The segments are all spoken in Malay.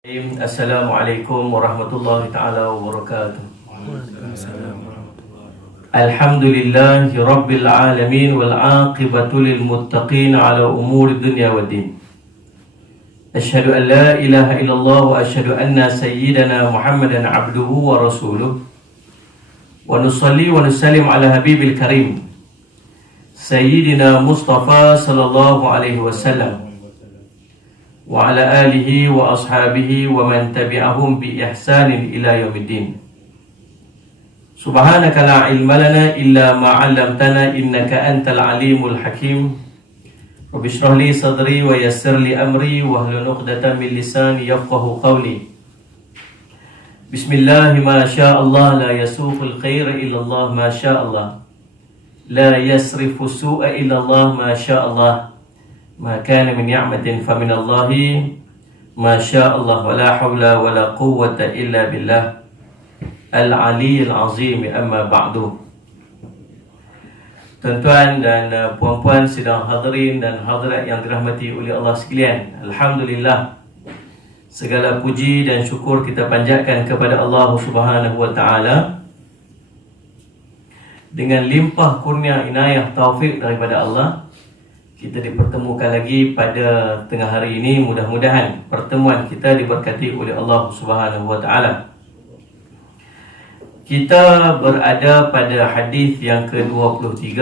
Assalamualaikum warahmatullahi ta'ala wabarakatuh. Alhamdulillahi rabbil alamin wal aqibatu lil muttaqin ala umuri dunya waddin. Asyhadu an la ilaha illallah wa asyhadu anna sayyidana Muhammadan abduhu wa rasuluh. Wa nusalli wa nusallim ala habibil karim Sayyidina Mustafa sallallahu alaihi wasallam wa ala alihi wa ashabihi wa man tabi'ahum bi ihsanin ila yaumiddin. Subhanaka la ilma lana illa ma 'allamtana innaka antal alimul hakim. Rabbi shrah li sadri wa yassir li amri wa hlul 'uqdatam min lisani yafqahu qawli. Bismillah ma syaa Allah la yasuqul khaira illa Allah ma syaa Allah. La yasrifu su'a illa Allah ma syaa Allah. Ma kana min ni'matin fa min Allahi ma syaa Allah wa la hawla wa la quwwata illa billah al-aliyyil azim. Amma ba'du. Tuan-tuan dan puan-puan sidang hadirin dan hadirat yang dirahmati oleh Allah sekalian, alhamdulillah, segala puji dan syukur kita panjatkan kepada Allah Subhanahu wa taala. Dengan limpah kurnia inayah taufik daripada Allah, kita dipertemukan lagi pada tengah hari ini. Mudah-mudahan pertemuan kita diberkati oleh Allah Subhanahu wa taala. Kita berada pada hadis yang ke-23.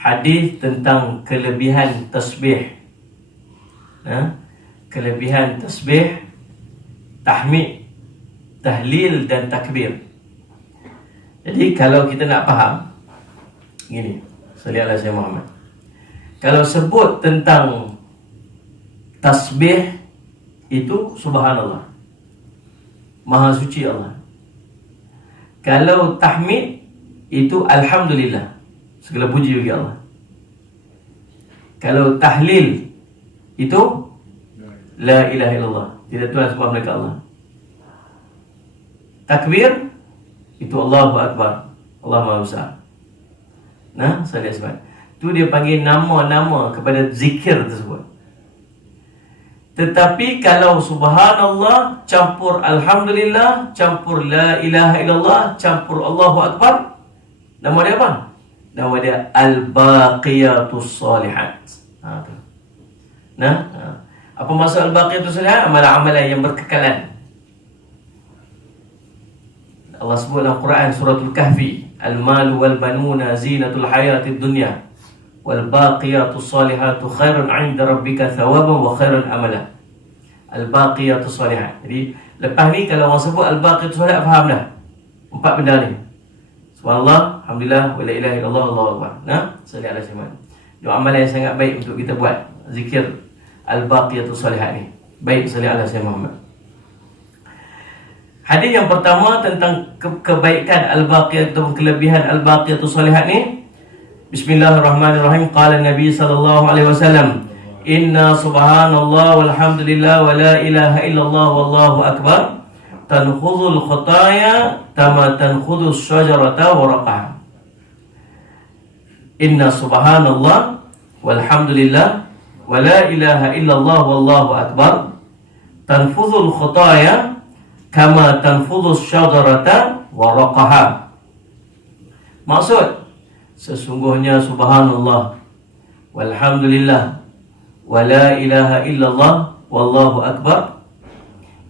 Hadis tentang kelebihan tasbih. Kelebihan tasbih, tahmid, tahlil dan takbir. Jadi kalau kita nak faham, gini, salli ala sayyidina Muhammad. Kalau sebut tentang tasbih itu subhanallah, maha suci Allah. Kalau tahmid itu alhamdulillah, segala puji bagi Allah. Kalau tahlil itu la ilaha illallah, tidak Tuhan sembah melainkan Allah. Takbir itu Allahu akbar, Allah maha besar. Saya lihat sebab itu dia panggil nama-nama kepada zikir tersebut. Tetapi kalau subhanallah campur alhamdulillah, campur la ilaha illallah, campur Allahu akbar, nama dia apa? Nama dia al-baqiyatus salihat. Apa maksud al-baqiyatus salihat? Amalan-amalan yang berkekalan. Allah sebut dalam Quran suratul Kahfi, al-malu wal banuna zinatul hayatid dunya wal baqiyatus salihatu khairun 'inda rabbika thawaban wa khairun amala. Al baqiyatus salihat. Jadi lepas ni kalau orang sebut al baqiyatus salihat, faham dah empat benda ni. Subhanallah, alhamdulillah, wa la ilaha illallah, Allahu akbar. Salli ala sayyidina. Itu amalan yang sangat baik untuk kita buat, zikir al baqiyatus salihat ni. Baik, salli ala sayyidina Muhammad. Hadis yang pertama tentang kebaikan al baqiyat atau kelebihan al baqiyatus salihat ni. Bismillahirrahmanirrahim. Qala Nabi sallallahu alaihi wasallam, inna subhanallah walhamdulillah wa la ilaha illallah wallahu akbar tankhudhul khutaya kama tankhudhus syajarata waraqaha. Inna subhanallah walhamdulillah wa la ilaha illallah wallahu akbar tanfudhul khutaya kama tanfudhus syajarata waraqaha. Maksud, sesungguhnya subhanallah walhamdulillah wa la ilaha illallah wallahu akbar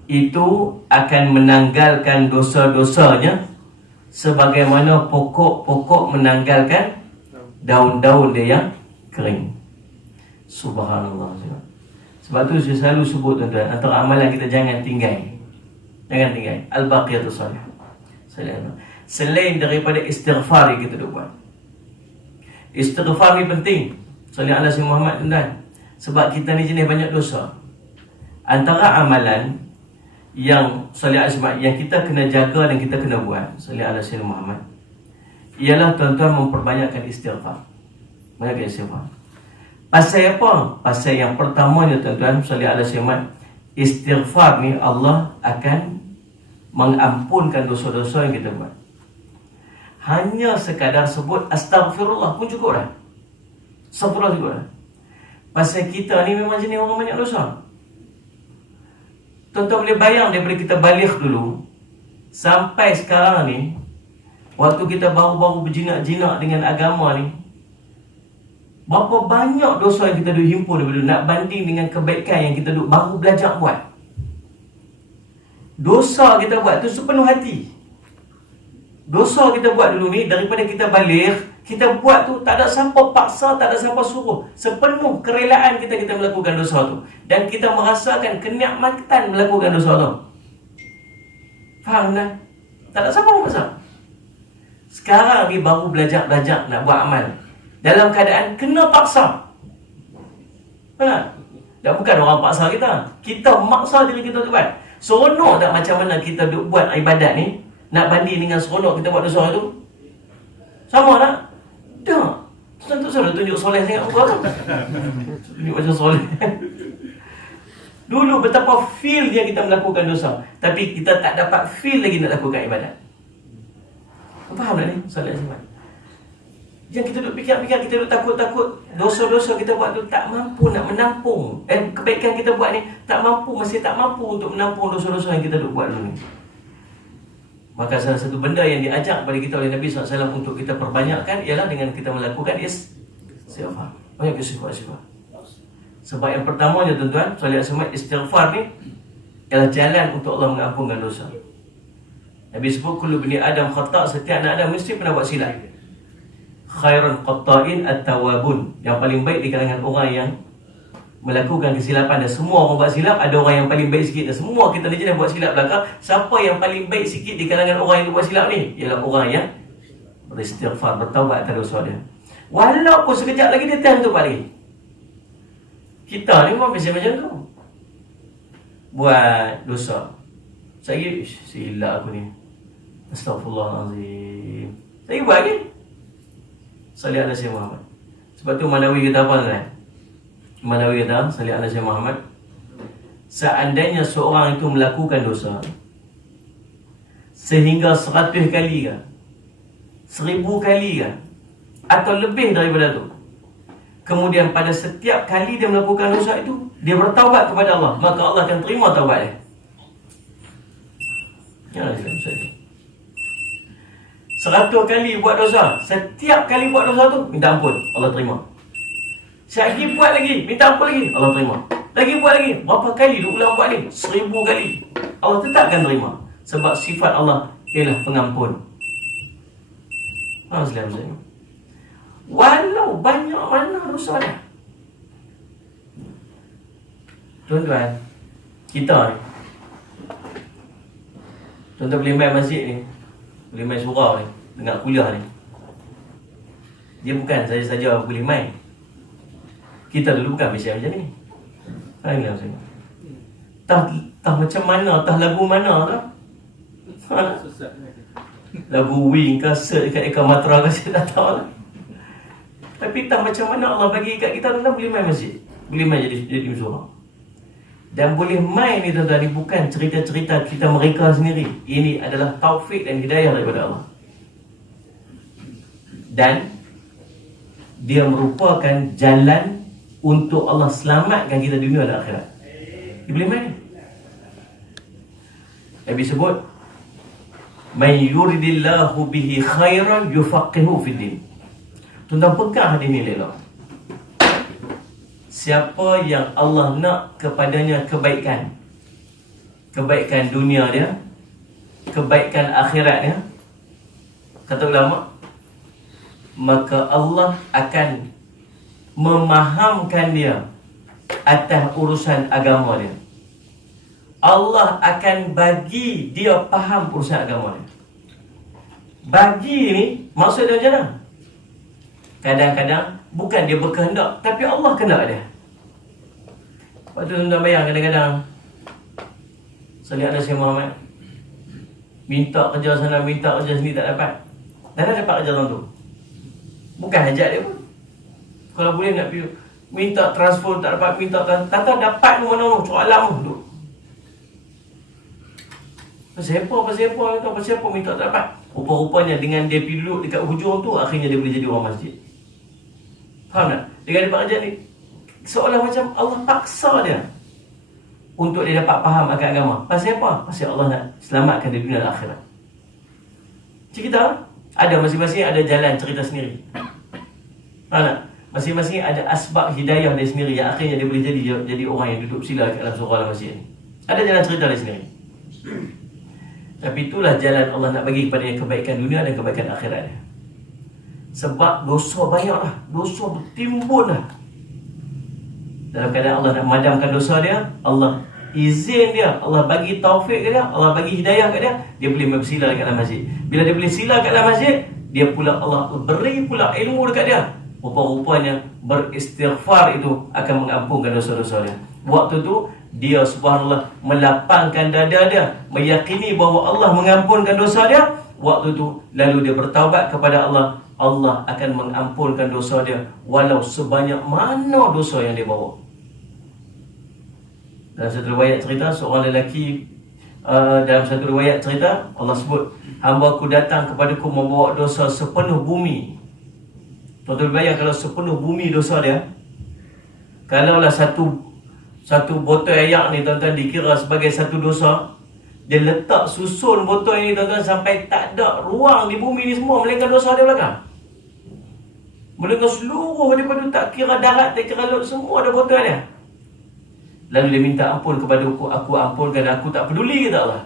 itu akan menanggalkan dosa-dosanya sebagaimana pokok-pokok menanggalkan daun-daun dia yang kering. Subhanallah. Sebab tu saya selalu sebut, tuan-tuan, antara amalan kita jangan tinggal. Jangan tinggal al-baqiyatus salihah. Selain daripada istighfar yang kita buat. Istighfar ni penting. Salli ala sayyidina Muhammad, tuan-tuan. Sebab kita ni jenis banyak dosa. Antara amalan yang salli ala sayyidina yang kita kena jaga dan kita kena buat, salli ala sayyidina Muhammad, ialah tuan-tuan memperbanyakkan istighfar. Banyakkan istighfar. Pasal apa? Pasal yang pertamanya, tuan-tuan, salli ala sayyidina Muhammad, istighfar ni Allah akan mengampunkan dosa-dosa yang kita buat. Hanya sekadar sebut astaghfirullah pun cukup dah. Astaghfirullah cukup dah. Pasal kita ni memang jenis orang banyak dosa. Tuan-tuan boleh bayang daripada kita balik dulu sampai sekarang ni, waktu kita baru-baru berjinak-jinak dengan agama ni, berapa banyak dosa yang kita duk himpun daripada nak banding dengan kebaikan yang kita duk baru belajar buat. Dosa kita buat tu sepenuh hati. Dosa kita buat dulu ni, daripada kita balik, kita buat tu tak ada siapa paksa, tak ada siapa suruh. Sepenuh kerelaan kita melakukan dosa tu. Dan kita merasakan kenikmatan melakukan dosa tu. Faham tak? Tak ada siapa paksa. Sekarang ni baru belajar nak buat amal dalam keadaan kena paksa. Faham? Dan bukan orang paksa kita. Kita maksa diri kita tu buat. Seronok tak macam mana kita duk buat ibadat ni, nak banding dengan seronok kita buat dosa tu? Sama tak? Tak. Tentu saja tunjuk soleh sangat muka tu. Tunjuk macam soleh. Dulu betapa feel dia kita melakukan dosa, tapi kita tak dapat feel lagi nak lakukan ibadat. Faham tak ni? Solat Jumaat. Yang kita duk fikir-fikir, kita duk takut-takut dosa-dosa kita buat tu tak mampu nak menampung. Kebaikan kita buat ni masih tak mampu untuk menampung dosa-dosa yang kita duk buat dulu ni. Maka salah satu benda yang diajak kepada kita oleh Nabi SAW untuk kita perbanyakkan ialah dengan kita melakukan istighfar. Banyak istighfar. Sebab yang pertamanya tuan-tuan, solat Jumaat, istighfar ni ialah jalan untuk Allah mengampunkan dosa. Nabi sebut kullu bani Adam khata', setiap anak Adam mesti pernah buat silap. Khairun qatta'in at-tawwabun, yang paling baik di kalangan orang yang melakukan kesilapan. Dan semua orang buat silap, ada orang yang paling baik sikit. Dan semua kita ni jenis buat silap belakang. Siapa yang paling baik sikit di kalangan orang yang buat silap ni? Ialah orang yang beristighfar, bertaubat atas dosa dia. Walaupun sekejap lagi dia time tu balik. Kita ni memang biasa macam tu. Buat dosa, saya silap aku ni, Astaghfirullahalazim, saya buat lagi. Salih ala Sayyidina Muhammad. Sebab tu Manawi kata apa kan? Manawi kata, salih ala Sayyidina Muhammad, seandainya seorang itu melakukan dosa sehingga 100 kali ke, 1000 kali ke, atau lebih daripada tu, kemudian pada setiap kali dia melakukan dosa itu, dia bertaubat kepada Allah, maka Allah akan terima taubat dia. Ya, saya 100 kali buat dosa, setiap kali buat dosa tu minta ampun, Allah terima. Sekali buat lagi, minta ampun lagi, Allah terima. Lagi buat lagi, berapa kali dia ulang buat ni? 1000 kali, Allah tetap akan terima. Sebab sifat Allah ialah pengampun. Muslim. Walau banyak mana dosa dia. Tuan-tuan, kita ni, tuan-tuan boleh main masjid ni, boleh main surau ni, dengar kuliah ni, dia bukan saja-saja boleh main. Kita dulu bukan biasa macam ni. Faham tak? Tah macam mana, tah lagu mana tak? Lagu Wing ke, Sir dekat Eka Matra ke, saya tak tahu lah. Tapi tak macam mana Allah bagi kat kita, tuan-tuan boleh main masjid, boleh main jadi surau. Dan boleh main ni tuan-tuan, ni bukan cerita-cerita kita mereka sendiri. Ini adalah taufik dan hidayah daripada Allah. Dan dia merupakan jalan untuk Allah selamatkan kita dunia dan akhirat. Dia boleh main. Nabi sebut, man yuridillahu bihi khairan yufaqihu fid din. Tuan-tuan pegang hadis ni elok. Siapa yang Allah nak kepadanya kebaikan, kebaikan dunia dia, kebaikan akhirat dia, kata ulama, maka Allah akan memahamkan dia atas urusan agama dia. Allah akan bagi dia faham urusan agama dia. Bagi ni maksud dia macam mana? Kadang-kadang bukan dia berkehendak, tapi Allah kehendak dia. Lepas tu tuan-tuan bayang kadang-kadang Salih ala Sayyidina Muhammad, minta kerja sana, minta kerja sini tak dapat. Dan dah dapat kerja tu, bukan hajat dia pun. Kalau boleh nak pergi minta transfer tak dapat, minta tak dapat tu mana tu, soalan tu. Pasal apa minta tak dapat. Rupa-rupanya dengan dia pergi duduk dekat hujung tu, akhirnya dia boleh jadi orang masjid. Faham tak? Dengan dapat kerja ni, seolah macam Allah paksa dia. untuk dia dapat faham akan agama. Pasal apa? Pasal Allah nak selamatkan di dunia dan akhirat. Cerita ada masing-masing ada jalan cerita sendiri. Tak? Masing-masing ada asbab hidayah dia sendiri yang akhirnya dia boleh jadi orang yang duduk sila kat dalam surah al-masjid ni. Ada jalan cerita dia sendiri. Tapi itulah jalan Allah nak bagi kepada dia kebaikan dunia dan kebaikan akhirat dia. Sebab dosa banyak lah, dosa bertimbun lah. Dalam keadaan Allah nak memadamkan dosa dia, Allah izin dia, Allah bagi taufik ke dia, Allah bagi hidayah kat dia, dia boleh bersila kat dalam masjid. Bila dia boleh sila kat dalam masjid, dia pula Allah beri pula ilmu dekat dia. Rupa-rupanya beristighfar itu akan mengampunkan dosa-dosa dia. Waktu tu dia subhanallah melapangkan dada dia, meyakini bahawa Allah mengampunkan dosa dia. Waktu tu lalu dia bertaubat kepada Allah, Allah akan mengampunkan dosa dia walau sebanyak mana dosa yang dia bawa. Dalam satu riwayat cerita, seorang lelaki dalam satu riwayat cerita, Allah sebut, hamba aku datang kepadaku membawa dosa sepenuh bumi. Tuan-tuan bayang kalau sepenuh bumi dosa dia. Kalaulah satu botol air ni tuan-tuan dikira sebagai satu dosa, dia letak susun botol ini tuan-tuan sampai tak ada ruang di bumi ni semua melainkan dosa dia belakang. Melainkan seluruh daripada tak kira darat, tak kira laut, semua ada botol dia. Lalu dia minta ampun kepada aku ampunkan, aku tak peduli, kata Allah.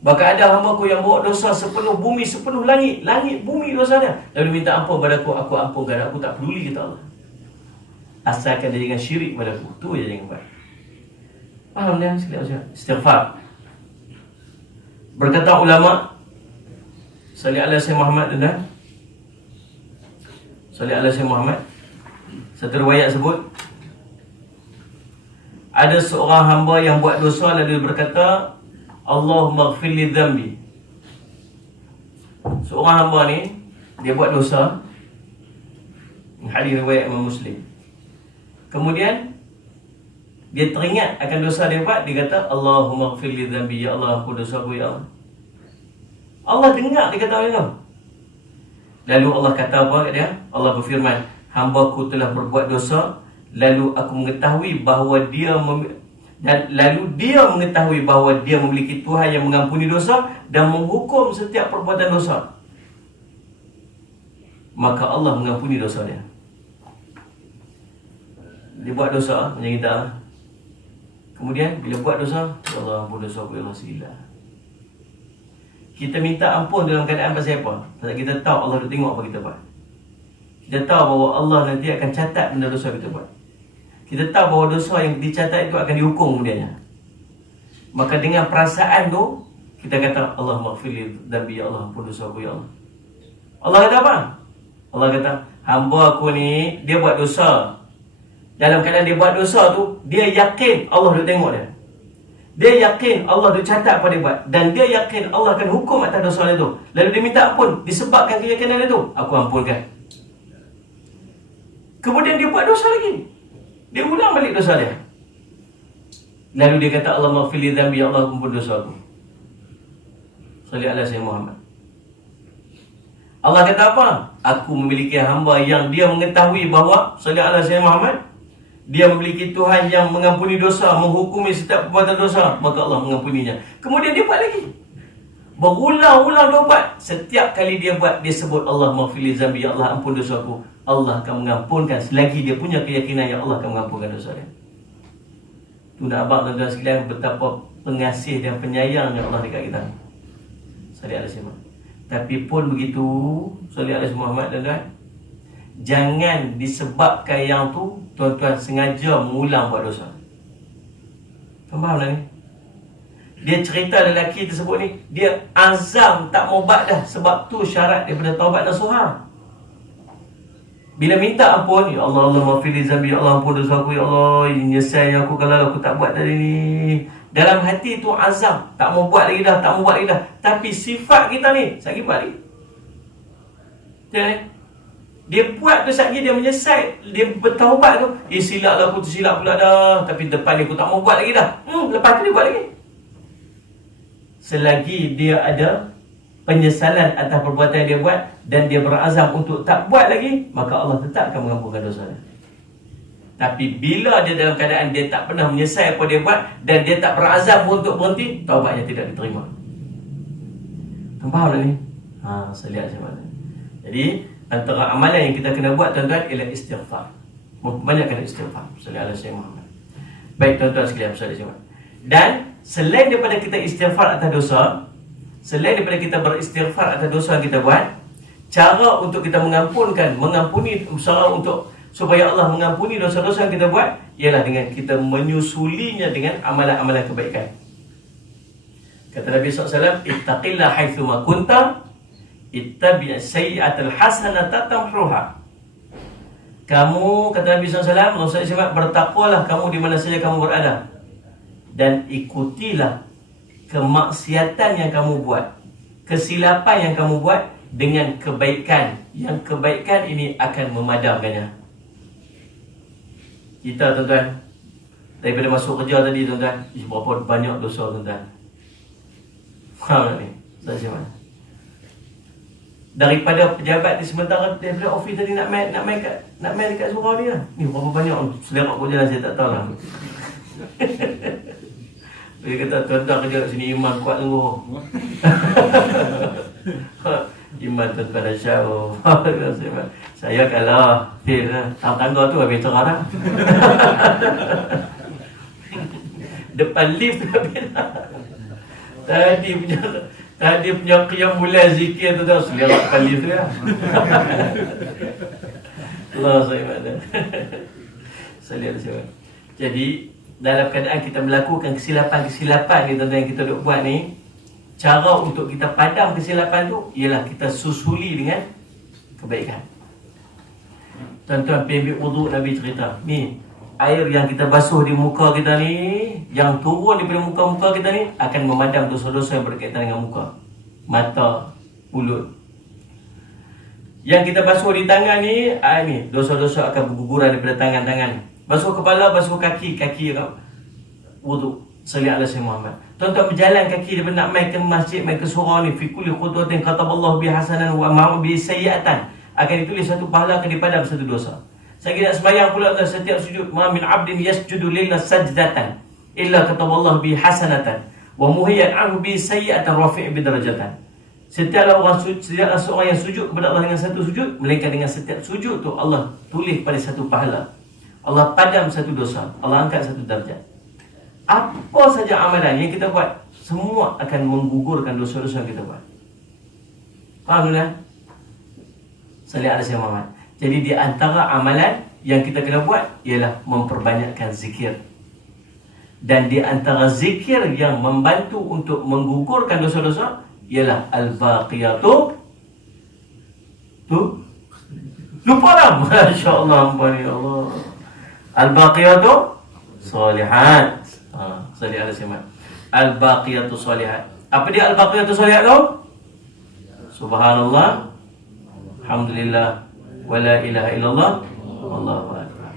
Bahkan ada hamba aku yang bawa dosa sepenuh bumi, sepenuh langit, langit bumi dosa dia. Lalu minta ampun kepada aku ampunkan, aku tak peduli, kata Allah. Asalkan dia jangan syirik pada aku, tu je jangan buat. Faham dia? Istighfar. Berkata ulama, salli ala Sayyidina Muhammad dan salli ala Sayyidina Muhammad. Satu riwayat sebut, ada seorang hamba yang buat dosa lalu berkata, Allahumma ghfir li dhanbi. Seorang hamba ni, dia buat dosa. Hadis riwayat Imam Muslim. Kemudian dia teringat akan dosa dia buat, dia kata, Allahumma ghfir li dhanbi, ya Allah, ampun dosa aku, ya Allah. Allah dengar dia kata macam tu. Lalu Allah kata apa kat dia? Allah berfirman, hamba-Ku telah berbuat dosa, lalu aku mengetahui bahawa dia mengetahui bahawa dia memiliki Tuhan yang mengampuni dosa dan menghukum setiap perbuatan dosa. Maka Allah mengampuni dosa dia. Dia buat dosa macam kita. Kemudian bila buat dosa, ya Allah ampun dosa aku, ya Allah silah. Kita minta ampun dalam keadaan pasal apa? Pasal kita tahu Allah dah tengok apa kita buat. Kita tahu bahawa Allah nanti akan catat benda dosa kita buat. Kita tahu bahawa dosa yang dicatat itu akan dihukum kemudiannya. Maka dengan perasaan tu, kita kata, Allah maghfirli dhanbi, ya Allah ampun dosa aku, ya Allah. Allah kata apa? Allah kata, hamba aku ni, dia buat dosa. Dalam keadaan dia buat dosa tu, dia yakin Allah dah tengok dia. Dia yakin Allah dah catat apa dia buat. Dan dia yakin Allah akan hukum atas dosa dia tu. Lalu dia minta ampun, disebabkan keyakinan dia tu, aku ampunkan. Kemudian dia buat dosa lagi. Dia ulang balik dosa dia. Lalu dia kata, Allah maghfir li dhanbi, ya Allah ampun dosa aku. Salli ala Sayyidina Muhammad. Allah kata apa? Aku memiliki hamba yang dia mengetahui bahawa, salli ala Sayyidina Muhammad, dia memiliki Tuhan yang mengampuni dosa, menghukumi setiap perbuatan dosa, maka Allah mengampuninya. Kemudian dia buat lagi. Berulang-ulang dia buat. Setiap kali dia buat, dia sebut Allah maghfir li dhanbi, ya Allah ampun dosa aku. Allah akan mengampunkan selagi dia punya keyakinan yang Allah akan mengampunkan dosa dia. Tu nak abang tuan-tuan sekalian betapa pengasih dan penyayangnya Allah dekat kita. Salli alaihi wasallam. Tapi pun begitu, salli alaihi Muhammad tuan-tuan, jangan disebabkan yang tu tuan-tuan sengaja mengulang buat dosa. Faham tak ni? Dia cerita lelaki tersebut ni, dia azam tak mau buat dah. Sebab tu syarat daripada taubat nasuha. Bila minta ampun, ya Allah, Allah maghfir li dhanbi, ya Allah ampun dosa aku, ya Allah, nyesal aku kalau aku tak buat tadi ni. Dalam hati tu azam, tak mau buat lagi dah, tak mau buat lagi dah. Tapi sifat kita ni, sekali buat lagi. Dia buat tu sekali dia menyesal, dia bertaubat tu, silap lah aku, tersilap pula dah. Tapi depan ni aku tak mau buat lagi dah. Lepas tu dia buat lagi. Selagi dia ada penyesalan atas perbuatan yang dia buat dan dia berazam untuk tak buat lagi, maka Allah tetap akan mengampunkan dosa dia. Tapi bila dia dalam keadaan dia tak pernah menyesal apa dia buat dan dia tak berazam untuk berhenti, taubatnya tidak diterima. Tuan faham tak ni? Saya lihat macam mana. Jadi antara amalan yang kita kena buat tuan-tuan ialah istighfar. Membanyakkan istighfar. Sallallahu alaihi wasallam. Baik tuan-tuan sekalian, saudara-saudara. Dan selain daripada kita istighfar atas dosa, selain daripada kita beristighfar atas dosa yang kita buat, cara untuk kita mengampuni seorang untuk supaya Allah mengampuni dosa-dosa yang kita buat ialah dengan kita menyusulinya dengan amalan-amalan kebaikan. Kata Nabi SAW, ittaqillah haitsuma kunta, ittabi' sayyi'atal hasanata tamhuha. Kamu, kata Nabi SAW, Rasulullah SAW, bertakwalah kamu di mana saja kamu berada, dan ikutilah kemaksiatan yang kamu buat, kesilapan yang kamu buat dengan kebaikan. Yang kebaikan ini akan memadamkannya. Kita tuan-tuan, daripada masuk kerja tadi tuan-tuan, berapa banyak dosa tuan-tuan. Faham tak ni? Saya mana? Daripada pejabat di sementara daripada ofis tadi nak main dekat surau ni lah. Ni berapa banyak selerak kau jalan saya tak tahu lah. Dia kata tuan-tuan kerja kat sini iman kuat sungguh. Iman tuan-tuan dah syauh. Saya kalah fail lah. Tangga tu habis cerah dah. Depan lift tu habis dah. Tadi punya qiyam mulai zikir tu dah selerak depan lift tu lah. Allah saya mana. Saya lihat. Jadi dalam keadaan kita melakukan kesilapan-kesilapan ni tuan-tuan yang kita duk buat ni, cara untuk kita padam kesilapan tu ialah kita susuli dengan kebaikan. Tuan-tuan pergi ambil wuduk, Nabi cerita ni, air yang kita basuh di muka kita ni, yang turun daripada muka-muka kita ni akan memadam dosa-dosa yang berkaitan dengan muka, mata, mulut. Yang kita basuh di tangan ni, ni dosa-dosa akan berguguran daripada tangan-tangan. Basuh kepala, basuh kaki wuduk. Sallallahu alaihi wasallam. Tuan-tuan berjalan kaki daripada nak mai ke masjid, mai ke surau ni, fi kulli khutwatin kataballahu bi hasanan wa ma'a bi sayyi'atan. Akan ditulis satu pahala, akan dipadam satu dosa. Saya nak sembahyang pula setiap sujud, ma min 'abdin yasjudu lillah sajdatan illa kataballahu bi hasanatan wa muhiyyan 'anhu bi sayyi'atan rafi' bi darajatan. Setiap seorang yang sujud kepada Allah dengan satu sujud, melainkan dengan setiap sujud tu Allah tulis pada satu pahala. Allah padam satu dosa, Allah angkat satu darjat. Apa saja amalan yang kita buat, semua akan menggugurkan dosa-dosa yang kita buat. Faham tak? Sallallahu alaihi wasallam. Jadi di antara amalan yang kita kena buat ialah memperbanyakkan zikir. Dan di antara zikir yang membantu untuk menggugurkan dosa-dosa ialah al-baqiyatu lupa dah. Masya-Allah, Allah. Al-baqiyatu salihat. Salih ala simat. Al-baqiyatu salihat. Apa dia al-baqiyatu salihat tu? Subhanallah, alhamdulillah, wa la ilaha illallah, wallahu akbar.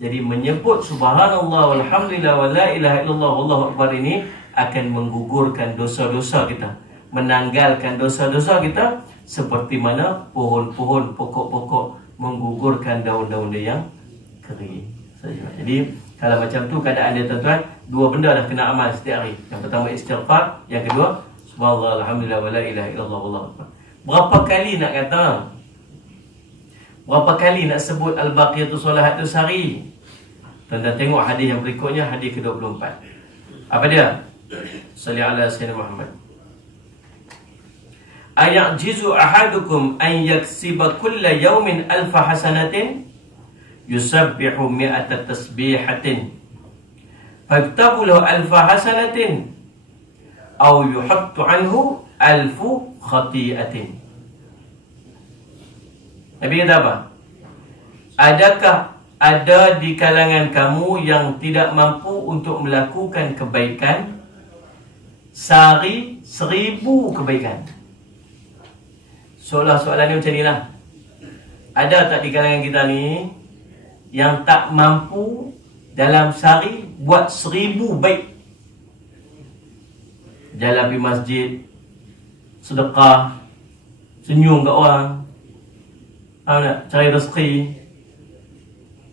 Jadi menyebut subhanallah, walhamdulillah, wa la ilaha illallah, wallahu akbar ini akan menggugurkan dosa-dosa kita, menanggalkan dosa-dosa kita, seperti mana pohon-pohon, pokok-pokok menggugurkan daun-daun dia yang kering. Jadi kalau macam tu keadaan dia tuan-tuan, dua benda dah kena amal setiap hari. Yang pertama istighfar, yang kedua subhanallah, alhamdulillah, wa la ilaha illallah, wallahu akbar. Berapa kali nak kata? Berapa kali nak sebut al-baqiyatus solihat tu sehari? Tuan-tuan tengok hadis yang berikutnya, hadis ke-24. Apa dia? Salli ala sayyidina Muhammad. Ayajizu ahadukum an yaksiba kulla yawmin alfa hasanatin yusabbihu mi'ata tasbihatin faktabu lahu alfa hasanatin aw yuhattu anhu alfu khati'atin. Nabi kata apa? Adakah ada di kalangan kamu yang tidak mampu untuk melakukan kebaikan sehari 1000 kebaikan? Soalan ni macam ni lah. Ada tak di kalangan kita ni yang tak mampu dalam sehari buat 1000 baik? Jalan pergi masjid, sedekah, senyum kat orang, cari rezeki,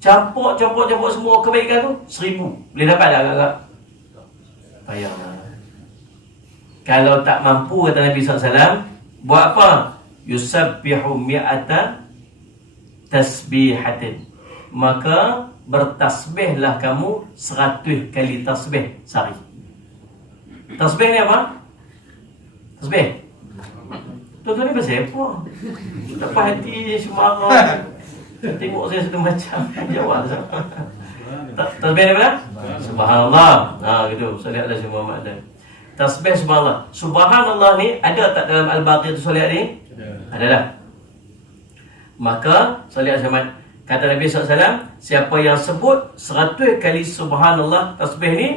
campur semua kebaikan tu 1000. Boleh dapat tak agak-agak? Payahlah. Kalau tak mampu, kata Nabi SAW, buat apa? Yusabbihu mi'ata tasbihatin. Maka bertasbihlah kamu 100 kali tasbih sehari. Tasbih ni apa? Tasbih. Tuan-tuan ni pasal apa? Tak puas hati semua orang. Tengok saya sudah macam jawab. Tasbih ni apa? Subhanallah. Gitu. Salih ala Sayyidina Muhammad. Tasbih subhanallah. Subhanallah ni ada tak dalam Al-Baqiyah Salih ni? Ada dah. Maka Salih ala Muhammad, kata Nabi SAW, siapa yang sebut 100 kali subhanallah tasbih ni,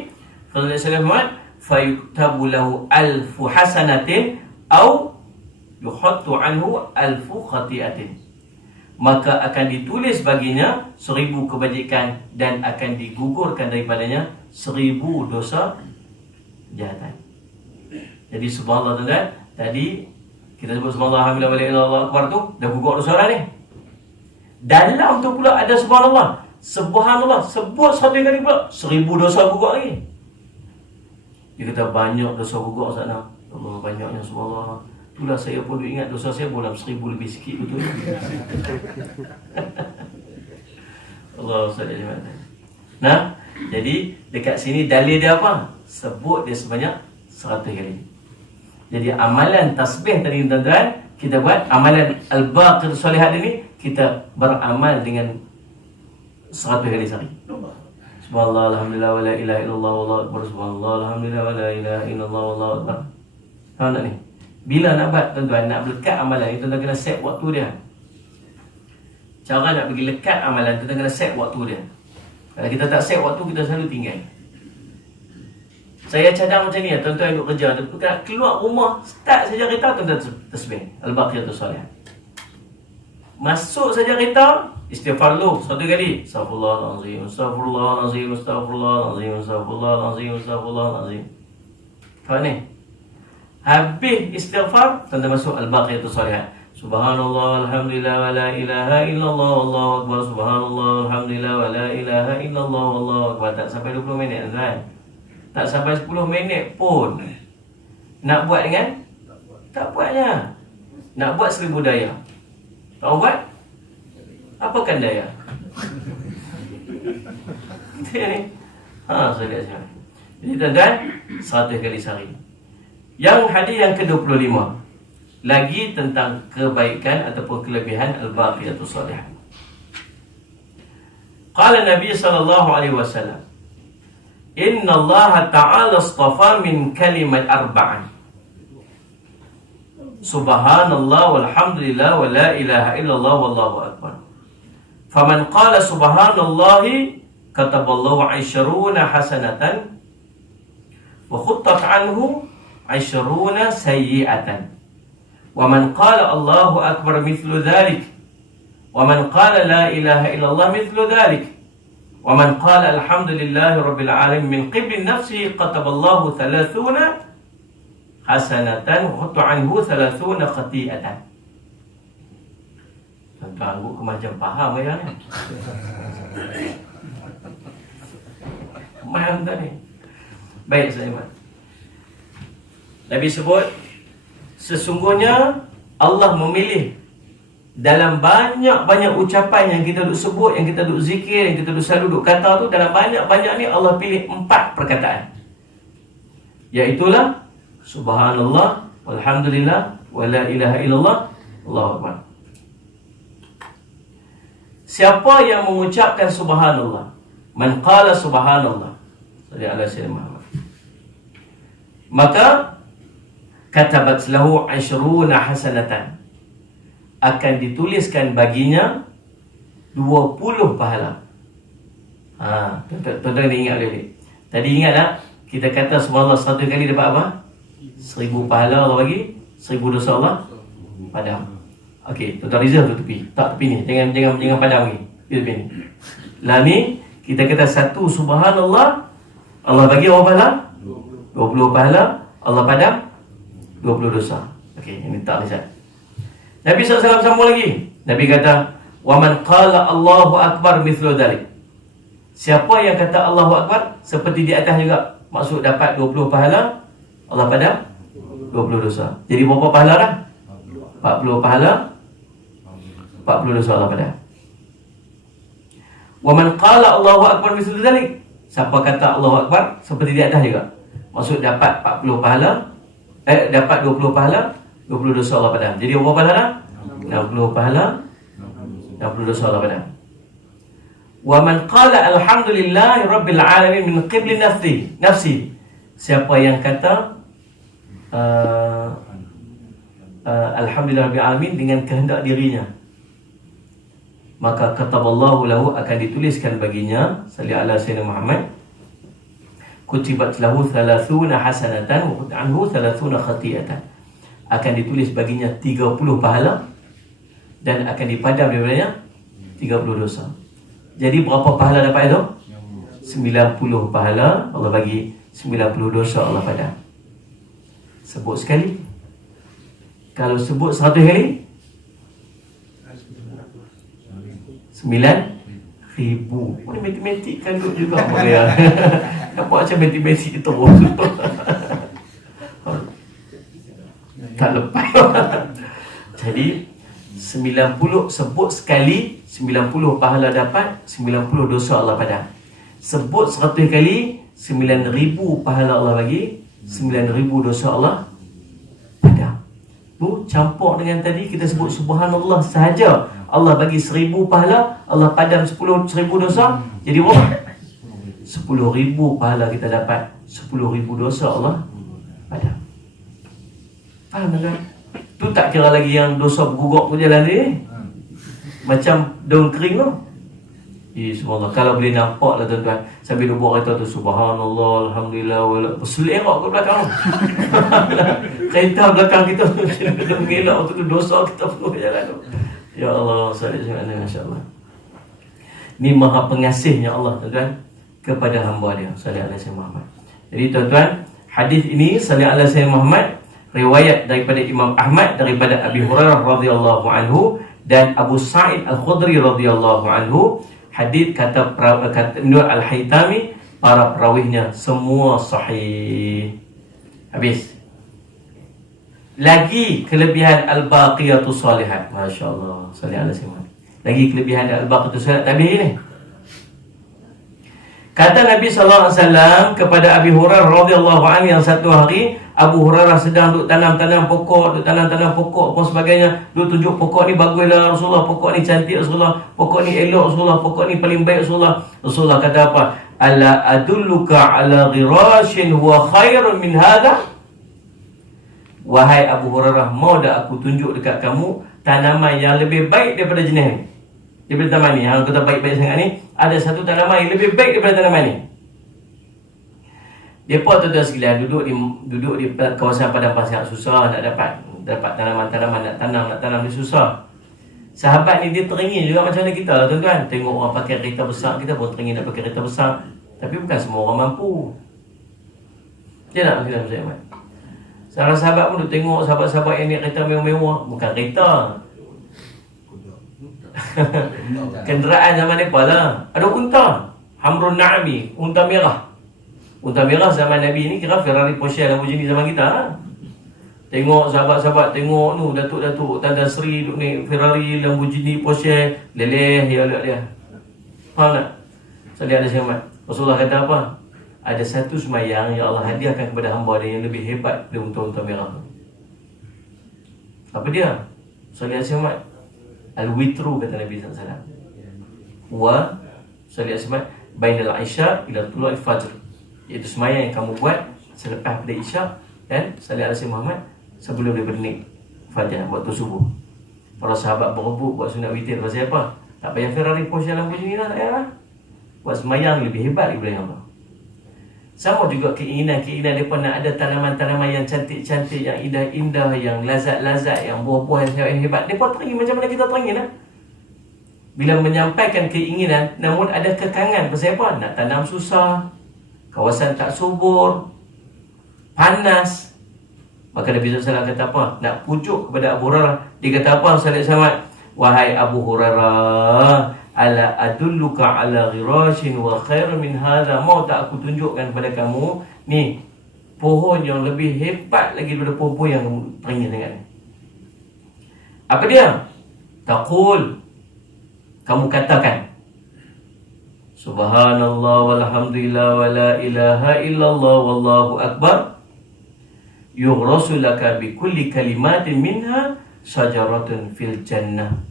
kata Nabi SAW, fayuktabu lahu alfu hasanatin au yuhattu anhu alfu khati'atin. Maka akan ditulis baginya 1000 kebajikan dan akan digugurkan daripadanya 1000 dosa kejahatan. Jadi subhanallah tuan-tuan, tadi kita sebut subhanallah alhamdulillah wa la ilaha illallah akbar tu dah gugur dosa orang ni. Dalam tu pula ada subhanallah. Subhanallah sebut 100 kali pula 1000 dosa gugur lagi. Dia kata banyak dosa gugur sana. Allah banyaknya subhanallah. Itulah saya pun ingat dosa saya dalam 1000 lebih sikit betul. Allah SWT. Nah, jadi dekat sini dalil dia apa? Sebut dia sebanyak 100 kali. Jadi amalan tasbih tadi tuan-tuan, kita buat amalan al-baqir solihat ini, kita beramal dengan 100 kali sehari. Subhanallah alhamdulillah wa la ilaha illallah wallahu akbar. Subhanallah alhamdulillah wa la ilaha illallah wallahu akbar. Faham tak ni? Bila nak buat tuan-tuan, nak berlekat amalan ni, tuan-tuan kena set waktu dia. Cara nak bagi lekat amalan, tuan-tuan kena set waktu dia. Kalau kita tak set waktu, kita selalu tinggal. Saya cadang macam ni, tuan-tuan duduk kerja, tuan-tuan keluar rumah, start saja kereta, tuan-tuan tasbih Al-Baqiyah Salih. Masuk saja kereta, istighfar dulu 1 kali. Astaghfirullahalazim, astaghfirullahalazim, astaghfirullahalazim, astaghfirullahalazim, astaghfirullahalazim. Faham ni? Habis istighfar, tuan-tuan masuk Al-Baqiyah Salih. Subhanallah alhamdulillah wa la ilaha illallah wallahu akbar. Subhanallah alhamdulillah wa la ilaha illallah wallahu akbar. Tak sampai 20 minit tuan. Tak sampai 10 minit pun nak buat dengan tak buatnya. Nak buat 1000 daya. Tak buat? Apakan daya? Saya lihat sekarang. Jadi tuan-tuan, 100 kali sehari. Yang hadis yang ke-25 lagi tentang kebaikan ataupun kelebihan Al-Baqiyatus Salihah. Qala Nabi sallallahu alaihi wasallam, Inna Allah Ta'ala astafa min kalimat arba'an. Subhanallah walhamdulillah wa la ilaha illallah wallahu akbar. Faman qala subhanallahi kataballahu 'ashruna hasanatan wa khuttat anhu 'ashruna sayyi'atan. Wa man qala Allahu akbar mithlu dhalik. Wa man qala la ilaha illallah mithlu dhalik. Wa man qala alhamdulillahi rabbil alamin min qibli nafsihi kataballahu 30 hasanatan wa khuttu anhu 30 khati'atan. Tuan-tuan, aku macam faham ya ni. Faham tak ni? Baik, Sulaiman. Nabi sebut, sesungguhnya Allah memilih dalam banyak-banyak ucapan yang kita duk sebut, yang kita duk zikir, yang kita duk selalu duk kata tu, dalam banyak-banyak ni Allah pilih 4 perkataan. Iaitulah Subhanallah, walhamdulillah, wa la ilaha illallah, Allahu akbar. Siapa yang mengucapkan subhanallah, man qala subhanallah, sallallahu alaihi wasallam, maka katabat lahu 20 hasanatan, akan dituliskan baginya 20 pahala. Tuan-tuan ingat boleh. Tadi ingat tak? Kita kata subhanallah 1 kali dapat apa? 1000 pahala Allah bagi, 1000 dosa Allah padam. Okey, tuan-tuan reserve tu tepi. Tak tepi ni, jangan padam ni. Di tepi ni. Lah ni kita kata 1 subhanallah, Allah bagi berapa pahala? 20 pahala, Allah padam 20 dosa. Okey, ini tak lihat. Nabi SAW sambung lagi. Nabi kata, Wa man qala Allahu akbar mithlu dhalik. Siapa yang kata Allahu akbar seperti di atas juga, maksud dapat 20 pahala, Allah padam 20 dosa. Jadi berapa pahala dah? 40 pahala, 40 dosa Allah padam. Wa man qala Allahu akbar mithlu dhalik. Siapa kata Allahu akbar seperti di atas juga, maksud dapat 40 pahala, dapat 20 pahala, 20 dosa Allah padam. Jadi berapa pahala dah? 60 pahala, 60 dosa Allah padam. Wa man qala alhamdulillahi rabbil alamin min qibli nafsi. Siapa yang kata alhamdulillah rabbil alamin dengan kehendak dirinya, maka kataballahu lahu, akan dituliskan baginya, salli ala sayyidina Muhammad, kutibat lahu 30 hasanatan wa anhu 30 khati'atan. Akan ditulis baginya 30 pahala dan akan dipadam daripadanya 30 dosa. Jadi berapa pahala dapat itu? 90 pahala, Allah bagi 90 dosa Allah padam. Sebut sekali. Kalau sebut 100 kali, 9,000. Ini matematik kandung juga Maria. Nampak macam matematik terus. Tak lepas. Jadi 90 sebut sekali, 90 pahala dapat, 90 dosa Allah padam. Sebut 100 kali, 9,000 pahala Allah bagi, 9,000 dosa Allah padam. Tu campur dengan tadi kita sebut subhanallah sahaja, Allah bagi 1,000 pahala, Allah padam 10,000 dosa. Jadi berapa? 10,000 pahala kita dapat, 10,000 dosa Allah padam. Faham tak? Tu tak kira lagi yang dosa bergugak ke jalan ni, macam daun kering tu. Subhanallah. Kalau boleh nampak lah tuan-tuan, sambil dia buat kereta tu, subhanallah, alhamdulillah, berselerok ke belakang. Kereta belakang kita dia mengelak waktu tu, dosa kita penuh ke jalan tu. Ya Allah, sallallahu masya-Allah. Ni maha pengasihnya Allah tuan-tuan kepada hamba dia, sallallahu alaihi Muhammad. Jadi tuan-tuan, hadis ini sallallahu alaihi Muhammad riwayat daripada Imam Ahmad, daripada Abi Hurairah radhiyallahu anhu dan Abu Sa'id Al-Khudri radhiyallahu anhu. Hadis kata Nur Al-Haytami, para perawihnya semua sahih. Habis. Lagi kelebihan Al-Baqiyatus Salihat. Masya-Allah. Sallallahu alaihi wasallam. Lagi kelebihan Al-Baqiyatus Salihat tabih ni. Kata Nabi sallallahu alaihi wasallam kepada Abi Hurairah radhiyallahu anhu, yang satu hari Abu Hurairah sedang duk tanam pokok, apa sebagainya. Duk tunjuk pokok ni baguslah Rasulullah, pokok ni cantik Rasulullah, pokok ni elok Rasulullah, pokok ni paling baik Rasulullah. Rasulullah kata apa? Ala adulluka ala ghirashin huwa khairun min hadha? Wahai Abu Hurairah, mau tak aku tunjuk dekat kamu tanaman yang lebih baik daripada jenis ni? Daripada tanaman ni, yang kata baik-baik sangat ni, ada satu tanaman yang lebih baik daripada tanaman ni. Depa tuan-tuan sekalian duduk di kawasan padang pasir, susah nak dapat tanaman-tanaman nak tanam ni susah. Sahabat ni dia teringin juga macam mana kita tuan-tuan. Tengok orang pakai kereta besar, kita pun teringin nak pakai kereta besar. Tapi bukan semua orang mampu. Dia nak macam saya. Seorang sahabat pun duk tengok sahabat-sahabat yang naik kereta mewah-mewah, bukan kereta. Kenderaan zaman depa lah. Ada unta, Hamrun Na'mi, unta merah. Unta merah zaman Nabi ni kira Ferrari, Porsche, Lamborghini zaman kita lah. Tengok sahabat-sahabat, tengok tu datuk-datuk Tanda Sri duk naik Ferrari, Lamborghini, Porsche, leleh ya Allah dia. Faham tak? Sallallahu alaihi wasallam. Rasulullah kata apa? Ada satu sembahyang yang Allah hadiahkan kepada hamba dia yang lebih hebat dari unta-unta merah tu. Apa dia? Sallallahu alaihi wasallam. Al-witru kata Nabi sallallahu alaihi wasallam. Wa sallallahu alaihi wasallam bainal isya ila tulu'il fajr. Iaitu sembahyang yang kamu buat selepas pada isyak dan sallallahu alaihi Muhammad sebelum daripada naik fajar waktu subuh. Para sahabat berebut buat sunat witir. Pasal apa? Tak payah Ferrari, Porsche, Lamborghini lah, tak payah. Buat sembahyang lebih hebat daripada Allah. Sama juga keinginan mereka nak ada tanaman-tanaman yang cantik-cantik, yang indah-indah, yang lazat-lazat, yang buah-buah yang hebat. Mereka teringin macam mana kita teringin lah. Bila menyampaikan keinginan, namun ada kekangan. Pasal apa? Nak tanam susah, kawasan tak subur, panas. Maka Nabi SAW kata apa? Nak pujuk kepada Abu Hurairah. Dia kata apa? Sallallahu alaihi wasallam, Wahai Abu Hurairah, ala adulluka ala ghirashin wa khair min hadha, mau tak aku tunjukkan kepada kamu ni pohon yang lebih hebat lagi daripada pohon yang teringin sangat ni. Apa dia? Taqul, kamu katakan subhanallah walhamdulillah wa la ilaha illallah wallahu akbar, yughrasu laka bi kulli kalimatin minha syajaratun fil jannah.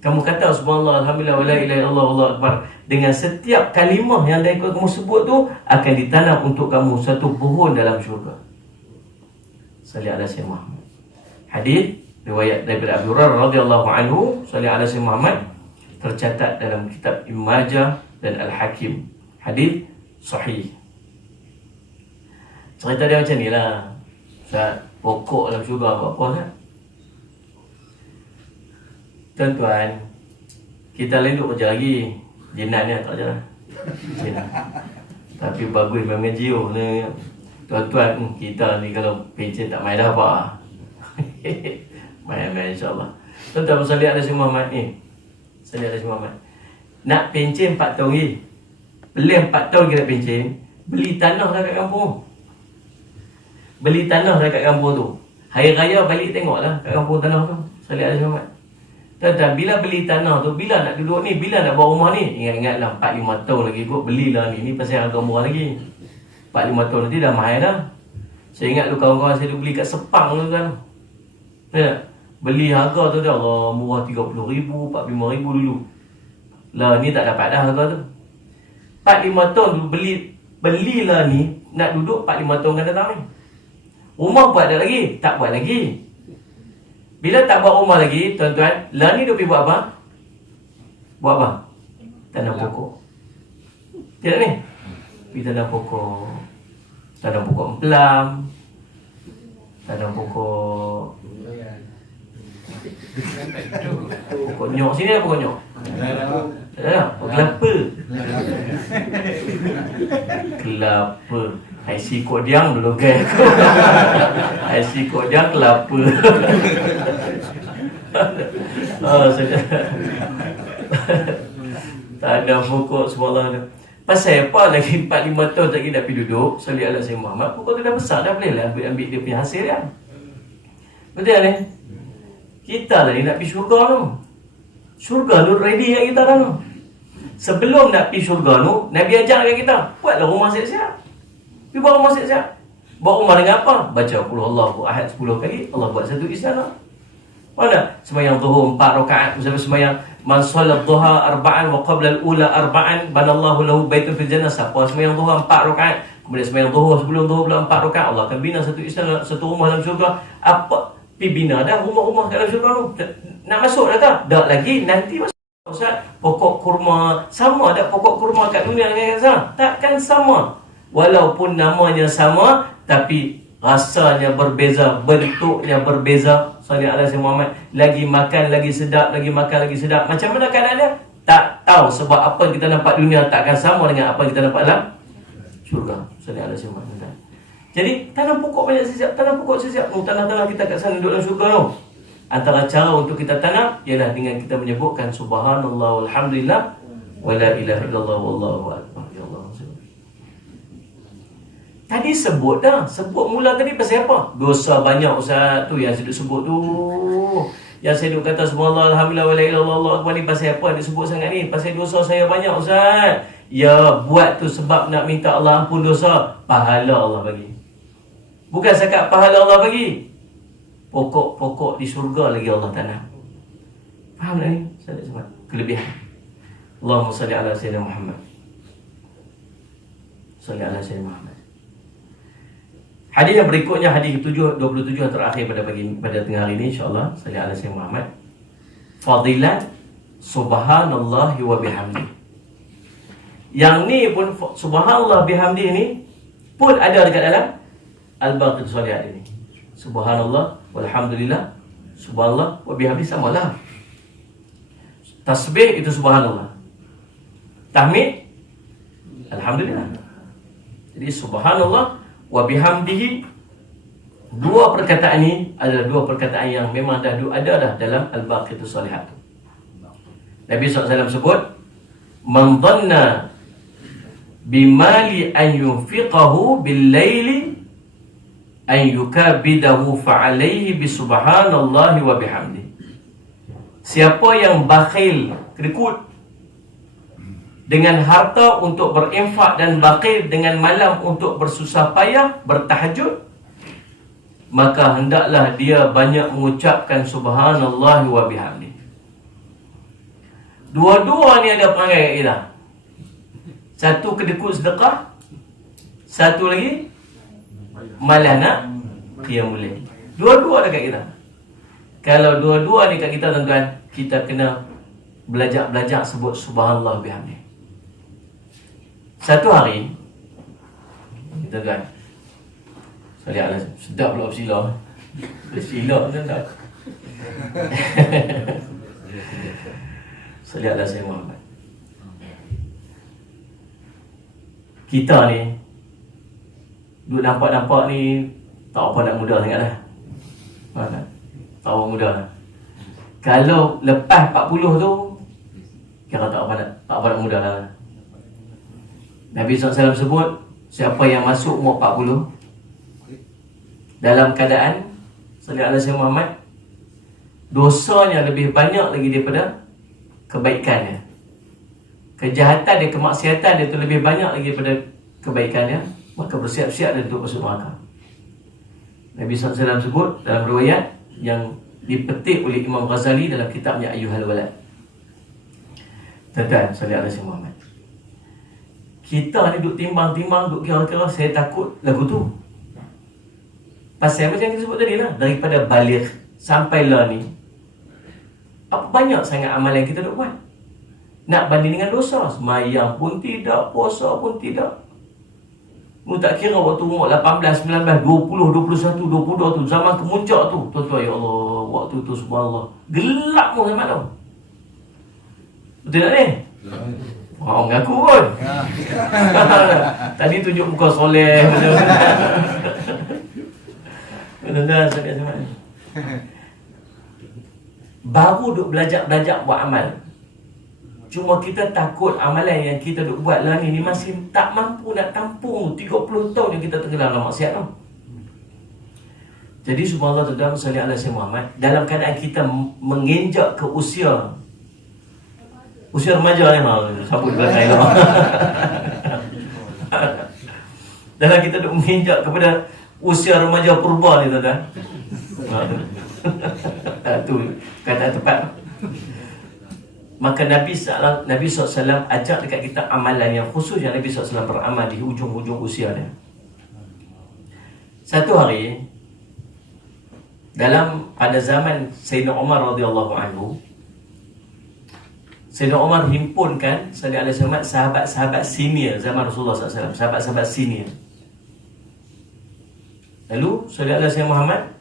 Kamu kata subhanallah alhamdulillah wa la ilaha illallah wallahu akbar, dengan setiap kalimah yang kamu sebut tu akan ditanam untuk kamu satu pohon dalam syurga. Salli ala sayyidina Muhammad. Hadis riwayat daripada Abu Hurairah radhiyallahu anhu, salli ala sayyidina Muhammad, tercatat dalam kitab Ibn Majah dan Al-Hakim. Hadis sahih. Cerita dia macam ni lah. Ustaz, pokok dalam syurga apa Ustaz? Tuan-tuan, kita lain duk kerja lagi. Jinan ni tak kerja lah. Tapi bagus memang jiu ni. Tuan-tuan, kita ni kalau pencen tak main dah apa. Main-main insyaAllah. Tuan-tuan, salli ala sayyidina Muhammad ni. Salli ala sayyidina Muhammad. Nak pencen 4 tahun lagi. Belum 4 tahun kita pencen, beli tanah dah kat kampung. Beli tanah dah kat kampung tu. Hari raya balik tengoklah kat kampung tanah tu. Salli ala sayyidina Muhammad. Tuan-tuan, bila beli tanah tu, bila nak duduk ni, bila nak buat rumah ni, ingat-ingatlah 4-5 tahun lagi kot belilah ni. Ni pasal harga murah lagi. 4-5 tahun nanti dah mahal dah. Saya ingat tu kawan-kawan saya tu beli kat Sepang tu kan. Ya, beli harga tu dah Allah murah 30,000, 45,000 dulu. Lah ni tak dapat dah harga tu. 4-5 tahun tu belilah ni, nak duduk 4-5 tahun akan datang ni. Rumah buat dah lagi? Tak buat lagi. Bila tak buat rumah lagi, tuan-tuan, lah ni dia pergi buat apa? Buat apa? Tanam pokok. Tidak ni? Pergi tanam pokok. Tanam pokok empelam. Tanam pokok pokok nyok. Sini ada pokok nyok? Tak ada. Pokok kelapa. Kelapa. IC kod diang dulu guys. IC kod diang kelapa. Tak ada pokok semalam tu. Pasal apa lagi 4-5 tahun lagi nak pergi duduk, salli ala sayyidina Muhammad, pokok tu dah besar dah, boleh lah ambil dia punya hasil kan. Betul ni? Kita lah ni nak pergi syurga tu. Syurga tu ready kat kita tu. Sebelum nak pergi syurga tu, Nabi ajar kat kita, buatlah rumah siap-siap. Pergi buat rumah siap-siap. Buat rumah dengan apa? Baca qul huwallahu ahad 10 kali, Allah buat satu istana. Mana? Sembahyang zuhur 4 rakaat, sembahyang man solat duha arba'an wa qabla al-ula arba'an banallahu lahu baitun fil jannah. Siapa sembahyang zuhur 4 rakaat, kemudian sembahyang zuhur sebelum zuhur pula 4 rakaat, Allah akan bina satu istana, satu rumah dalam syurga. Apa? Pergi bina dah rumah-rumah dalam syurga tu. Nak masuk dah tak? Tak lagi, nanti masuk. Ustaz, pokok kurma sama tak pokok kurma kat dunia dengan kat sana? Takkan sama. Walaupun namanya sama, tapi rasanya berbeza, bentuknya berbeza. Salli ala sayyidina Muhammad. Lagi makan lagi sedap, lagi makan lagi sedap. Macam mana keadaannya? Tak tahu, sebab apa yang kita nampak dunia takkan sama dengan apa yang kita nampak dalam syurga. Salli ala sayyidina Muhammad. Jadi tanam pokok banyak siap, tanam pokok siap. Tanah-tanah kita kat sana duduk dalam syurga tu. Antara cara untuk kita tanam ialah dengan kita menyebutkan subhanallah walhamdulillah wa la ilaha illallah wallahu akbar. Ya Allah. Tadi sebut dah. Sebut mula tadi pasal apa? Dosa banyak Ustaz tu yang saya duk sebut tu. Yang saya duk kata subhanallah alhamdulillah wa la ilaha illallah wallahu akbar ni pasal apa dia sebut sangat ni? Pasal dosa saya banyak Ustaz. Ya, buat tu sebab nak minta Allah ampun dosa. Pahala Allah bagi. Bukan sekat pahala Allah bagi. Pokok-pokok di syurga lagi Allah tanam. Faham tak ni? Saya tak sebab kelebihan. Allahumma salli ala sayyidina Muhammad. Salli ala sayyidina Muhammad. Hadis yang berikutnya, hadis ke-27 yang terakhir pada tengah hari ini, insya-Allah. Salli ala sayyidina Muhammad. Fadilat subhanallah wa bihamdi. Yang ni pun subhanallah bihamdi ni pun ada dekat dalam Al-Baqiyah Shalihat ini. Subhanallah walhamdulillah, subhanallah wa bihamdi samalah. Tasbih itu subhanallah. Tahmid alhamdulillah. Jadi subhanallah wa bihamdihi Dua perkataan ni adalah dua perkataan yang memang dah ada dah dalam Al-Baqiyatus Shalihat. Nabi SAW sebut, man dhanna bimali an yunfiqahu bil-laili an yukabidahu fa'alaihi bisubhanallahi wa bihamdi. Siapa yang bakhil, kedekut dengan harta untuk berinfak dan bakhil dengan malam untuk bersusah payah, bertahajud, maka hendaklah dia banyak mengucapkan subhanallah wa bihamdi. Dua-dua ni ada perangai kat kita. Satu kedekut sedekah, satu lagi malah nak qiyamul lail. Dua-dua ada kat kita. Kalau dua-dua ni kat kita, tuan-tuan, kita kena belajar sebut subhanallah bihamdi. Satu hari, tuan-tuan, saya lihat sedap pula bersila. Bersila tuan-tuan. Saya lihatlah saya Muhammad. Kita ni duduk nampak-nampak ni tak apa nak muda sangat lah. Tak apa muda lah. Kalau lepas 40 tu, kira tak apa nak muda lah. Nabi SAW sebut, siapa yang masuk umur 40 dalam keadaan sallallahu alaihi Muhammad, dosanya lebih banyak lagi daripada kebaikannya. Kejahatan dia, kemaksiatan dia tu lebih banyak lagi daripada kebaikannya, maka bersiap-siap dia untuk masuk neraka. Nabi SAW sebut dalam riwayat yang dipetik oleh Imam Ghazali dalam kitabnya Ayyuhal Walad. Tuan-tuan sallallahu alaihi Muhammad, kita ni duk timbang-timbang, duk kira-kira, saya takut lagu tu. Pasal macam yang kita sebut tadi lah, daripada baligh sampai lah ni, apa banyak sangat amalan yang kita duk buat. Nak banding dengan dosa, semayang pun tidak, puasa pun tidak. Mu tak kira waktu umur 18, 19, 20, 21, 22 tu, zaman kemuncak tu, tuan-tuan, ya Allah, waktu tu subhanallah, gelap pun zaman tu. Betul tak ni? Orang mengaku pun. Tadi tunjuk muka soleh. Betul-betul sangat zaman ni. Baru duk belajar buat amal. Cuma kita takut amalan yang kita duk buat lah ni masih tak mampu nak tampung 30 tahun yang kita tenggelam dalam maksiat tu. Jadi subhanallah, tuan-tuan sallallahu alaihi Muhammad, dalam keadaan kita menginjak ke usia remaja ni, sabut belakang ni. Dalam kita duk menginjak kepada usia remaja purba ni, tuan-tuan. Tu kata tepat. Maka Nabi SAW ajak dekat kita amalan yang khusus yang Nabi SAW beramal di hujung-hujung usia dia. Satu hari, pada zaman Sayyidina Umar radhiyallahu anhu, Sayyidina Umar himpunkan sahabat-sahabat senior zaman Rasulullah SAW, sahabat-sahabat senior. Lalu Sayyidina Muhammad,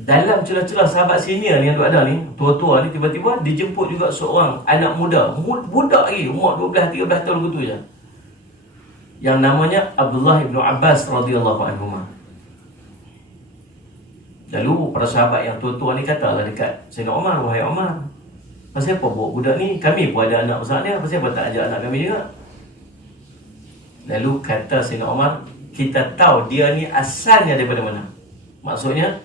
dalam celah-celah sahabat senior ni yang ada ni, tua-tua ni, tiba-tiba dijemput juga seorang anak muda, budak lagi, umur 12-13 tahun begitu je, yang namanya Abdullah ibn Abbas radhiyallahu anhu. Lalu para sahabat yang tua-tua ni katalah dekat Sayyidina Umar, wahai Umar, pasal apa bawa budak ni? Kami pun ada anak besar dia, pasal apa tak ajak anak kami juga? Lalu kata Sayyidina Umar, kita tahu dia ni asalnya daripada mana. Maksudnya,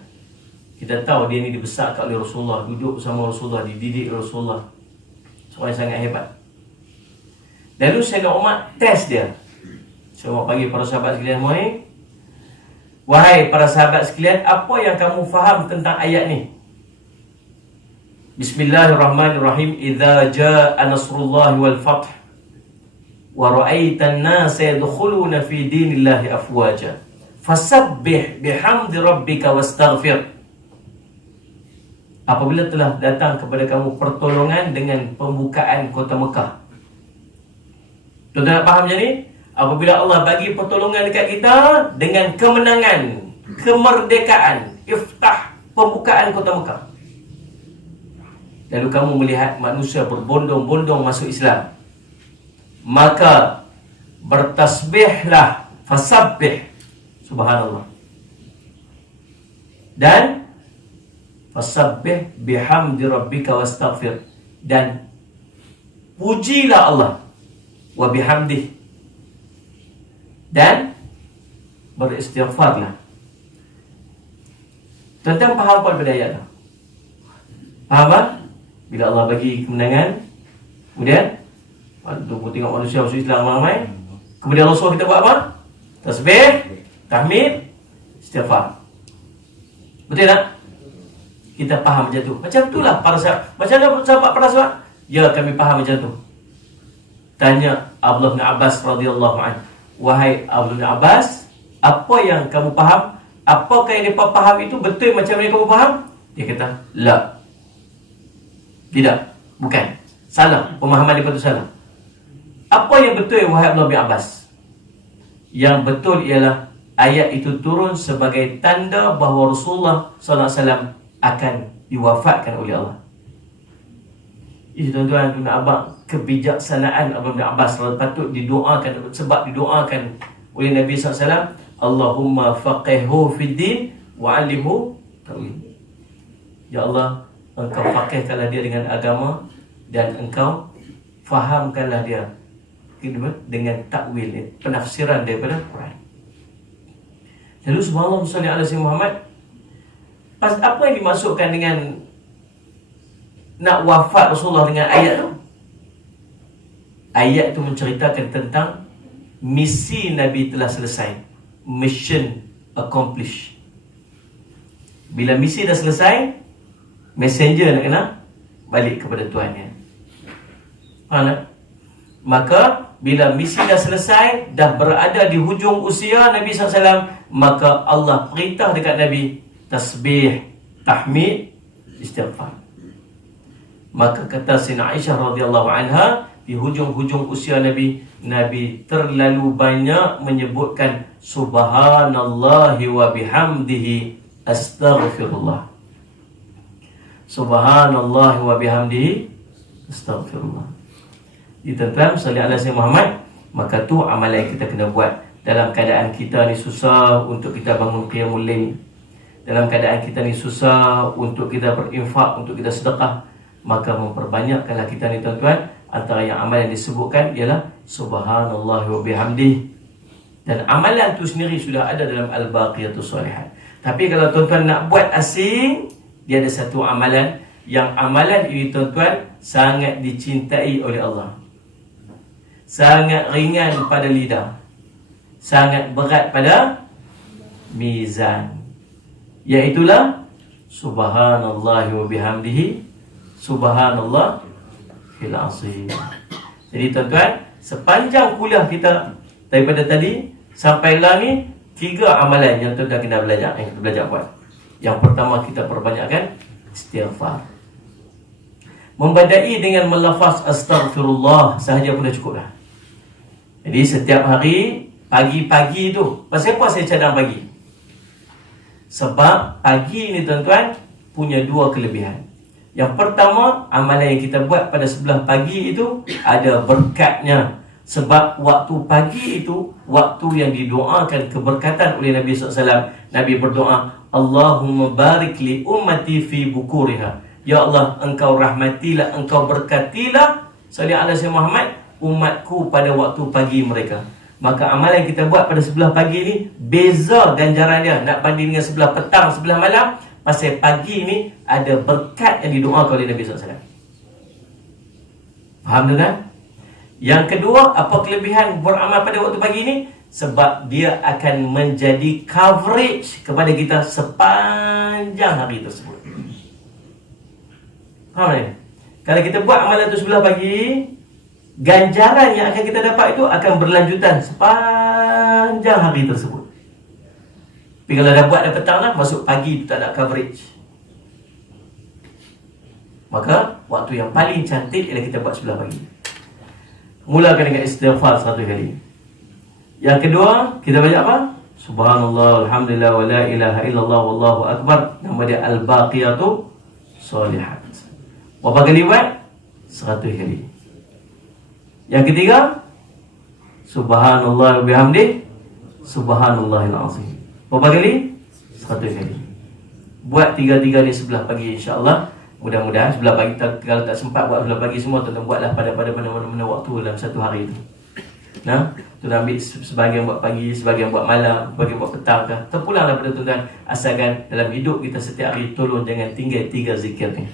kita tahu dia ni dibesarkan oleh Rasulullah, duduk bersama Rasulullah, dididik Rasulullah, seorang yang sangat hebat. Lalu Sayyidina Umar test dia. Saya mau panggil para sahabat sekalian, wahai para sahabat sekalian, apa yang kamu faham tentang ayat ni? Bismillahirrahmanirrahim. Idza jaa nasrullahi wal fath wa ra'aitan nasa yadkhuluna fi dinillahi afwaja fasabbih bihamdi rabbika wastaghfir. Apabila telah datang kepada kamu pertolongan dengan pembukaan kota Mekah. Tuan-tuan nak faham macam ni? Apabila Allah bagi pertolongan dekat kita dengan kemenangan, kemerdekaan, iftah, pembukaan kota Mekah, lalu kamu melihat manusia berbondong-bondong masuk Islam, maka bertasbihlah, fasabbih, subhanallah. Dan fasabbih bihamdi rabbika wastaghfir, dan pujilah Allah wa bihamdih, dan beristighfarlah. Tuan-tuan faham apa pada ayat tu? Faham tak? Bila Allah bagi kemenangan, kemudian tunggu tengok manusia masuk Islam ramai, kemudian Allah suruh kita buat apa? Tasbih, tahmid, istighfar. Betul tak? Kita faham macam tu. Macam itulah para sahabat. Macam mana sahabat para sahabat? Ya, kami faham macam tu. Tanya Abdullah bin Abbas radhiyallahu anhu, wahai Abdullah bin Abbas, apa yang kamu faham? Apakah yang mereka faham itu betul macam yang kamu faham? Dia kata, la. Tidak, bukan. Salah, pemahaman mereka itu salah. Apa yang betul, wahai Abdullah bin Abbas? Yang betul ialah ayat itu turun sebagai tanda bahawa Rasulullah SAW akan diwafatkan oleh Allah. Ini tuan-tuan, tuan abang, kebijaksanaan Abdullah bin Abbas patut didoakan, sebab didoakan oleh Nabi SAW. Allahumma faqihhu fid din wa 'allimhu ta'wil. Ya Allah, engkau faqihkanlah dia dengan agama, dan engkau fahamkanlah dia dengan takwil, penafsiran daripada Quran. Lalu subhanallah salli ala sayyidina Muhammad, apa yang dimasukkan dengan nak wafat Rasulullah dengan ayat tu? Ayat tu menceritakan tentang misi Nabi telah selesai. Mission accomplished. Bila misi dah selesai, messenger nak kena balik kepada Tuhannya. Faham tak? Maka bila misi dah selesai, dah berada di hujung usia Nabi SAW, maka Allah perintah dekat Nabi tasbih, tahmid, istighfar. Maka kata Sayyidina Aisyah radhiyallahu anha, di hujung-hujung usia Nabi, Nabi terlalu banyak menyebutkan subhanallahi wa bihamdihi astaghfirullah. Subhanallahi wa bihamdihi astaghfirullah. Tuan-tuan, salli ala sayyidina Muhammad. Maka tu amalan yang kita kena buat dalam keadaan kita ni susah untuk kita bangun qiyamul lail, dalam keadaan kita ni susah untuk kita berinfak, untuk kita sedekah, maka memperbanyakkanlah kita ni tuan-tuan. Antara yang amalan yang disebutkan ialah subhanallah wa bihamdih, dan amalan tu sendiri sudah ada dalam al-baqiyatus salihat. Tapi kalau tuan-tuan nak buat asing, dia ada satu amalan, yang amalan ini tuan-tuan sangat dicintai oleh Allah, sangat ringan pada lidah, sangat berat pada mizan, iaitulah subhanallah wa bihamdihi subhanallah fil azim. Jadi tuan-tuan, sepanjang kuliah kita daripada tadi sampai lah ni, 3 amalan yang tuan-tuan kena belajar, yang kita belajar buat. Yang pertama, kita perbanyakkan istighfar. Membadai dengan melafaz astaghfirullah sahaja pun dah cukup dah. Jadi setiap hari, pagi-pagi tu, pasal apa saya cadang pagi? Sebab pagi ni tuan-tuan punya 2 kelebihan. Yang pertama, amalan yang kita buat pada sebelah pagi itu ada berkatnya. Sebab waktu pagi itu waktu yang didoakan keberkatan oleh Nabi SAW. Nabi berdoa, Allahumma barik li ummati fi bukuriha. Ya Allah, engkau rahmatilah, engkau berkatilah salli ala sayyidina Muhammad, umatku pada waktu pagi mereka. Maka amalan yang kita buat pada sebelah pagi ni beza ganjaran dia nak banding dengan sebelah petang, sebelah malam. Pasal pagi ni ada berkat yang didoakan oleh Nabi SAW. Faham tak? Yang kedua, apa kelebihan beramal pada waktu pagi ni? Sebab dia akan menjadi coverage kepada kita sepanjang hari tersebut. Faham tak? Kalau kita buat amalan tu sebelah pagi, ganjaran yang akan kita dapat itu akan berlanjutan sepanjang hari tersebut. Tapi kalau dah buat dah petang lah, masuk pagi tu tak ada coverage. Maka waktu yang paling cantik ialah kita buat sebelah pagi. Mulakan dengan istighfar 1 kali. Yang kedua, kita baca apa? Subhanallah, alhamdulillah, wa la ilaha illallah, wallahu akbar. Nama dia al-baqiyatu salihat. Berapa kali buat? 100 kali. Yang ketiga, subhanallah wa bihamdih subhanallahil azim. Berapa kali? 100 kali. buat tiga-tiga ni sebelah pagi insya-Allah. Mudah-mudahan sebelah pagi, kalau tak sempat buat sebelah pagi semua, tuan-tuan buatlah pada mana-mana waktu dalam satu hari tu. Nah, tuan ambil sebahagian buat pagi, sebahagian buat malam, sebahagian buat petang kan. Terpulanglah pada tuan-tuan, asalkan dalam hidup kita setiap hari tolong jangan tinggal 3 zikir ni.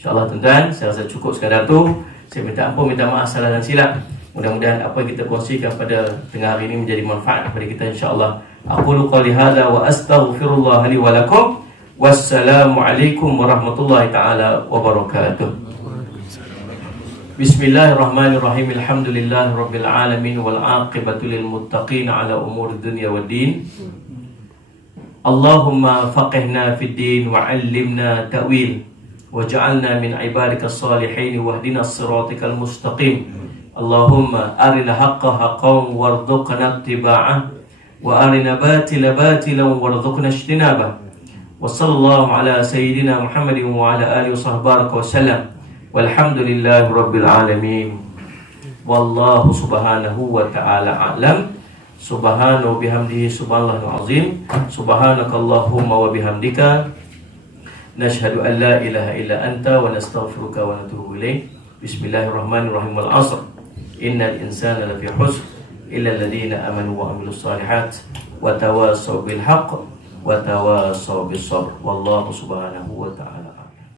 InsyaAllah tuan-tuan, saya rasa cukup sekadar tu. Saya minta ampun, minta maaf salah dan silap. Mudah-mudahan apa yang kita kongsikan pada tengah hari ini menjadi manfaat kepada kita insya-Allah. Aqulu qali hadza wa astaghfirullah li wa lakum. Wassalamualaikum warahmatullahi taala wabarakatuh. Bismillahirrahmanirrahim. Alhamdulillahi rabbil alamin wal aqibatu lil muttaqin ala umuri dunya waddin. Allahumma faqihna fid din wa 'allimna ta'wil waj'alna min ibadikas salihin wahdina as-siratal mustaqim. Allahumma arina haqqa haqqan warzuqna ittiba'ah wa arina batila batilan warzuqna ijtinabah. Wa sallallahu ala sayyidina Muhammadin wa ala alihi wa sahbihi wa sallam. Walhamdulillahi rabbil alamin. Wallahu subhanahu wa ta'ala a'lam. Subhanahu bihamdihi subhanallahil azim. Subhanakallahumma wa bihamdika nashhadu an la ilaha illa anta wa nastaghfiruka wa natubu ilaik. Bismillahirrahmanirrahim. Wal 'asr. Innal insana lafi khusr illa alladhina amanu wa amilus solihat wa tawassaw bil haqq wa tawassaw bis sabr. Wallahu subhanahu wa ta'ala